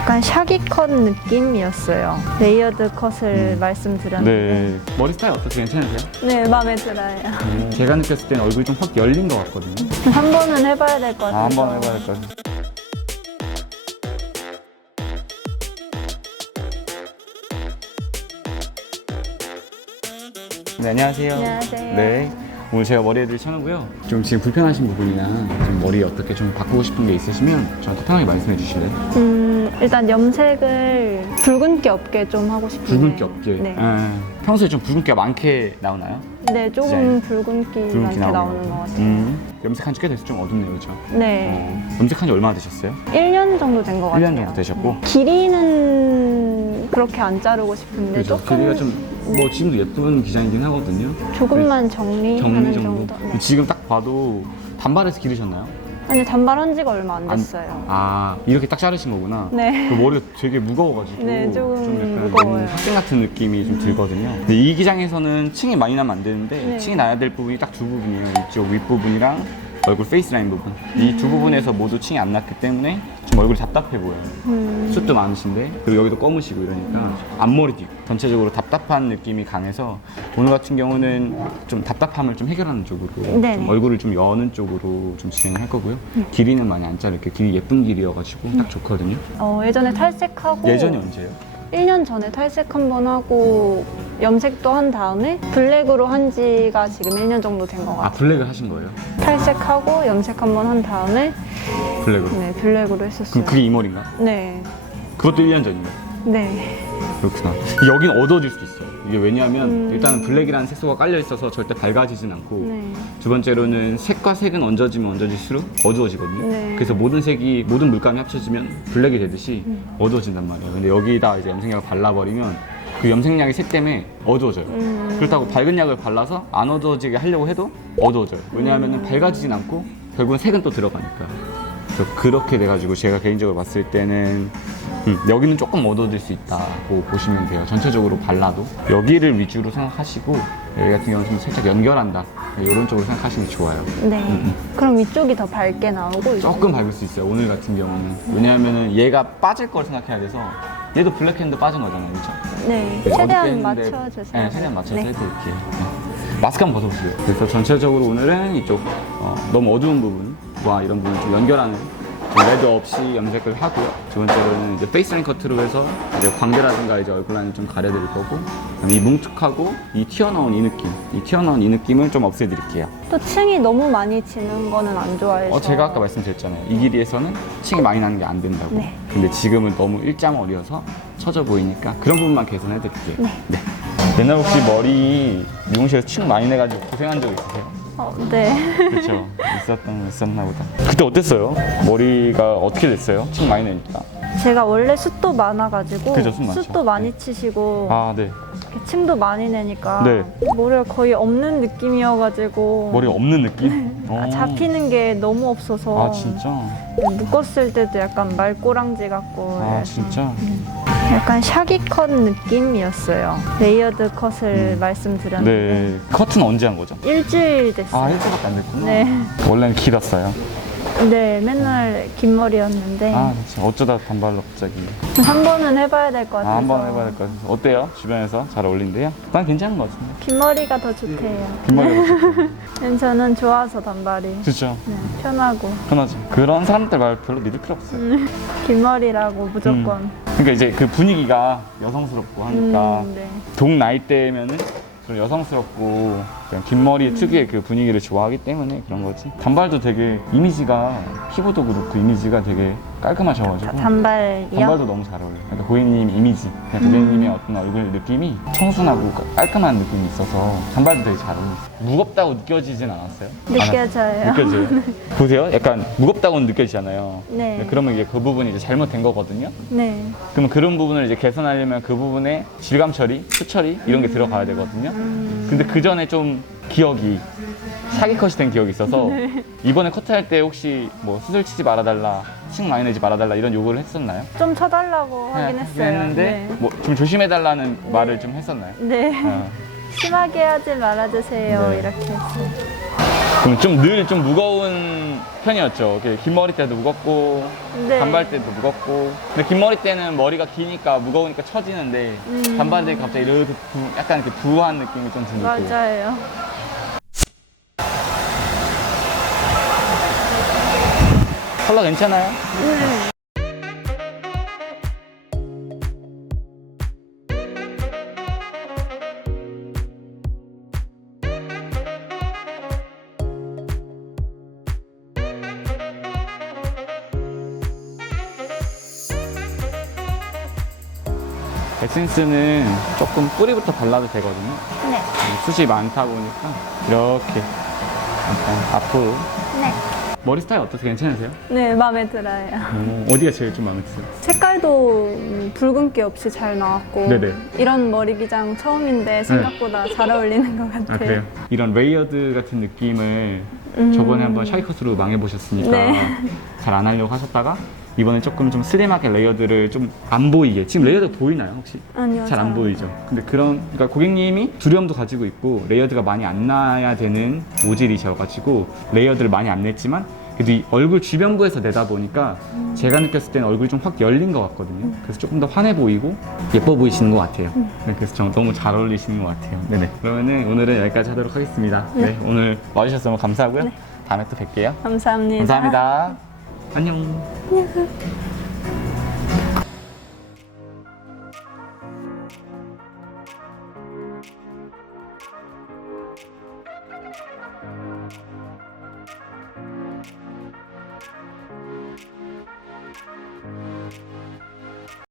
약간 샤기 컷 느낌이었어요. 레이어드 컷을 말씀드렸는데 네. 머리 스타일 어떠세요? 괜찮으세요? 네, 마음에 들어요. 제가 느꼈을 때는 얼굴이 좀 확 열린 것 같거든요. 한 번은 해봐야 될 것 같아서. 아, 한번 해봐야 될 것 같아요. 네, 안녕하세요. 안녕하세요. 네. 오늘 제가 머리 해드릴 천우고요. 좀 지금 불편하신 부분이나 좀 머리 어떻게 좀 바꾸고 싶은 게 있으시면 저한테 편하게 말씀해 주실래요? 음, 일단 염색을 붉은기 없게 좀 하고 싶은데. 붉은기 없게. 네. 아, 평소에 좀 붉은기가 많게 나오나요? 네, 조금. 붉은기 많게 나오는 것 같아요. 음. 염색한 지 꽤 돼서 좀 어둡네요, 그렇죠? 네. 염색한 지 얼마나 되셨어요? 1년 정도 된것 1년 같아요. 정도 되셨고. 길이는 그렇게 안 자르고 싶은데 그렇죠. 조금 길이가 좀 뭐 지금도 예쁜 디자인이긴 하거든요. 조금만 정리하는 정리 정도. 정도. 네. 지금 딱 봐도 단발에서 기르셨나요? 아니 단발한 지가 얼마 안 안- 됐어요. 아 이렇게 딱 자르신 거구나. 네. 그 머리가 되게 무거워가지고 네, 조금 약간 무거워요. 학생 같은 느낌이 좀 들거든요. 근데 이 기장에서는 층이 많이 나면 안 되는데 네. 층이 나야 될 부분이 딱 두 부분이에요. 이쪽 윗 부분이랑 얼굴 페이스 라인 부분. 이 두 부분에서 모두 층이 안 났기 때문에 좀 얼굴이 답답해 보여요. 음, 숱도 많으신데 그리고 여기도 검으시고 이러니까 앞머리도 있고 전체적으로 답답한 느낌이 강해서 오늘 같은 경우는 좀 답답함을 좀 해결하는 쪽으로 네네. 좀 얼굴을 좀 여는 쪽으로 좀 진행을 할 거고요 길이는 많이 안 자를게요 길이 예쁜 길이여가지고 딱 좋거든요 어, 예전에 탈색하고 예전이 언제예요? 1년 전에 탈색 한 번 하고 염색도 한 다음에 블랙으로 한 지가 지금 1년 정도 된 것 아 같아요. 블랙을 하신 거예요? 탈색하고 염색 한 번 한 다음에 블랙으로 네, 블랙으로 했었어요. 그럼 그게 이 머리인가? 네. 그것도 1년 전이에요 네. 그렇구나 여긴 어두워질 수도 있어요 이게 왜냐하면 음. 일단은 블랙이라는 색소가 깔려 있어서 절대 밝아지진 않고 네. 두 번째로는 색과 색은 얹어지면 얹어질수록 어두워지거든요. 네. 그래서 모든 색이 모든 물감이 합쳐지면 블랙이 되듯이 음. 어두워진단 말이에요. 근데 여기다 이제 염색약을 발라버리면 그 염색약의 색 때문에 어두워져요. 음. 그렇다고 밝은 약을 발라서 안 어두워지게 하려고 해도 어두워져요. 왜냐하면 음. 밝아지진 않고 결국은 색은 또 들어가니까. 그래서 그렇게 돼가지고 제가 개인적으로 봤을 때는 음, 여기는 조금 어두워질 수 있다고 보시면 돼요. 전체적으로 발라도 여기를 위주로 생각하시고 여기 같은 경우는 좀 살짝 연결한다 이런 쪽으로 생각하시면 좋아요. 네. 그럼 위쪽이 더 밝게 나오고 음, 조금 밝을 수 있어요. 오늘 같은 경우는 왜냐하면은 얘가 빠질 걸 생각해야 돼서 얘도 블랙핸드 빠진 거잖아요, 그렇죠? 네. 최대한 했는데- 맞춰주세요. 네, 최대한 맞춰서 네. 해드릴게요. 네. 마스크 한번 벗어보세요. 그래서 전체적으로 오늘은 이쪽 어, 너무 어두운 부분과 이런 부분 좀 연결하는 좀 레드 없이 염색을 하고요. 두 번째로는 이제 페이스라인 커트로 해서 이제 광대라든가 이제 얼굴 라인 좀 가려드릴 거고 이 뭉툭하고 이 튀어나온 이 느낌, 이 튀어나온 이 느낌을 좀 없애드릴게요. 또 층이 너무 많이 지는 거는 안 좋아해서. 어, 제가 아까 말씀드렸잖아요. 이 길이에서는 층이 많이 나는 게 안 된다고. 네. 근데 지금은 너무 일자머리여서 처져 보이니까 그런 부분만 개선해드릴게요. 네. 옛날 혹시 머리 미용실에서 층 많이 내가지고 고생한 적 있으세요? 어, 네. 그렇죠. 있었던 있었나 보다. 그때 어땠어요? 머리가 어떻게 됐어요? 층 많이 내니까. 제가 원래 숱도 많아가지고 그죠, 숱 많죠. 숱도 많이 네. 치시고 아 네. 이렇게 층도 많이 내니까 네. 머리가 거의 없는 느낌이어가지고 머리 없는 느낌? 아, 어. 잡히는 게 너무 없어서 아 진짜? 묶었을 때도 약간 말꼬랑지 같고 아 그래서 진짜? 약간 샤기 컷 느낌이었어요. 레이어드 컷을 말씀드렸는데 네. 커트는 언제 한 거죠? 일주일 됐어요. 아 일주일밖에 안 됐구나. 네. 원래는 길었어요. 네, 맨날 긴 머리였는데 아 진짜 어쩌다 단발로 갑자기. 한 번은 해봐야 될 것 같아서 아, 한번 해봐야 될 것 같아요. 어때요? 주변에서 잘 어울린대요? 난 괜찮은 것 같은데. 긴 머리가 더 좋대요. 좋고. 네, 저는 좋아서 단발이 그죠? 네, 편하고 편하죠. 그런 사람들 말 별로 믿을 필요 없어요. 긴 머리라고 무조건. 그러니까 이제 그 분위기가 여성스럽고 하니까 음, 네. 동 나이 때면은 그런 여성스럽고 그냥 긴 머리 특유의 그 분위기를 좋아하기 때문에 그런 거지. 단발도 되게 이미지가 피부도 그렇고 이미지가 되게 깔끔하셔가지고 단발이요? 단발도 너무 잘 어울려요. 그러니까 고객님 이미지, 그러니까 고객님의 어떤 얼굴 느낌이 청순하고 깔끔한 느낌이 있어서 단발도 되게 잘 어울려요. 무겁다고 느껴지진 않았어요? 느껴져요. 안- 느껴져요? 보세요. 약간 무겁다고는 느껴지잖아요. 네. 그러면 이제 그 부분이 이제 잘못된 거거든요. 네. 그러면 그런 부분을 이제 개선하려면 그 부분에 질감 처리, 수 처리 이런 게 들어가야 되거든요. 근데 그 전에 좀 기억이 사기 컷이 된 기억이 있어서 이번에 커트할 때 혹시 뭐 수술 치지 말아달라, 층 많이 내지 말아달라 이런 요구를 했었나요? 좀 쳐달라고 하긴 네, 했어요. 했는데 네. 뭐 좀 조심해달라는 말을 좀 했었나요? 네. 어. 심하게 하지 말아주세요. 네. 이렇게 했어요. 그럼 좀 늘 좀 무거운 편이었죠. 이렇게 긴 머리 때도 무겁고 네. 단발 때도 무겁고. 근데 긴 머리 때는 머리가 기니까 무거우니까 처지는데 음. 단발 때 갑자기 이렇게 부- 약간 이렇게 부한 느낌이 좀 들고. 맞아요. 컬러 괜찮아요? 네. 에센스는 조금 뿌리부터 발라도 되거든요. 네. 숱이 많다 보니까 이렇게 약간 앞으로 네. 머리 스타일 어떠세요? 괜찮으세요? 네, 마음에 들어요. 어, 어디가 제일 좀 마음에 드세요? 색깔도 음, 붉은기 없이 잘 나왔고 네네. 이런 머리 기장 처음인데 생각보다 잘 어울리는 것 같아요. 아 그래요? 이런 레이어드 같은 느낌을 음. 저번에 한번 샤이컷으로 망해보셨으니까 네. 잘 안 하려고 하셨다가 이번에 조금 좀 슬림하게 레이어드를 좀 안 보이게 지금 레이어드 보이나요 혹시? 아니요. 잘 안 보이죠. 근데 그런 그러니까 고객님이 두려움도 가지고 있고 레이어드가 많이 안 나야 되는 모질이셔가지고 레이어드를 많이 안 냈지만 그래도 이 얼굴 주변부에서 내다 보니까 제가 느꼈을 때는 얼굴이 좀 확 열린 것 같거든요. 그래서 조금 더 환해 보이고 예뻐 보이시는 것 같아요. 네, 그래서 저 너무 잘 어울리시는 것 같아요. 네네. 그러면은 오늘은 여기까지 하도록 하겠습니다. 네, 오늘 와주셔서 너무 감사하고요. 다음에 또 뵐게요. 감사합니다. 감사합니다. 안녕. 안녕.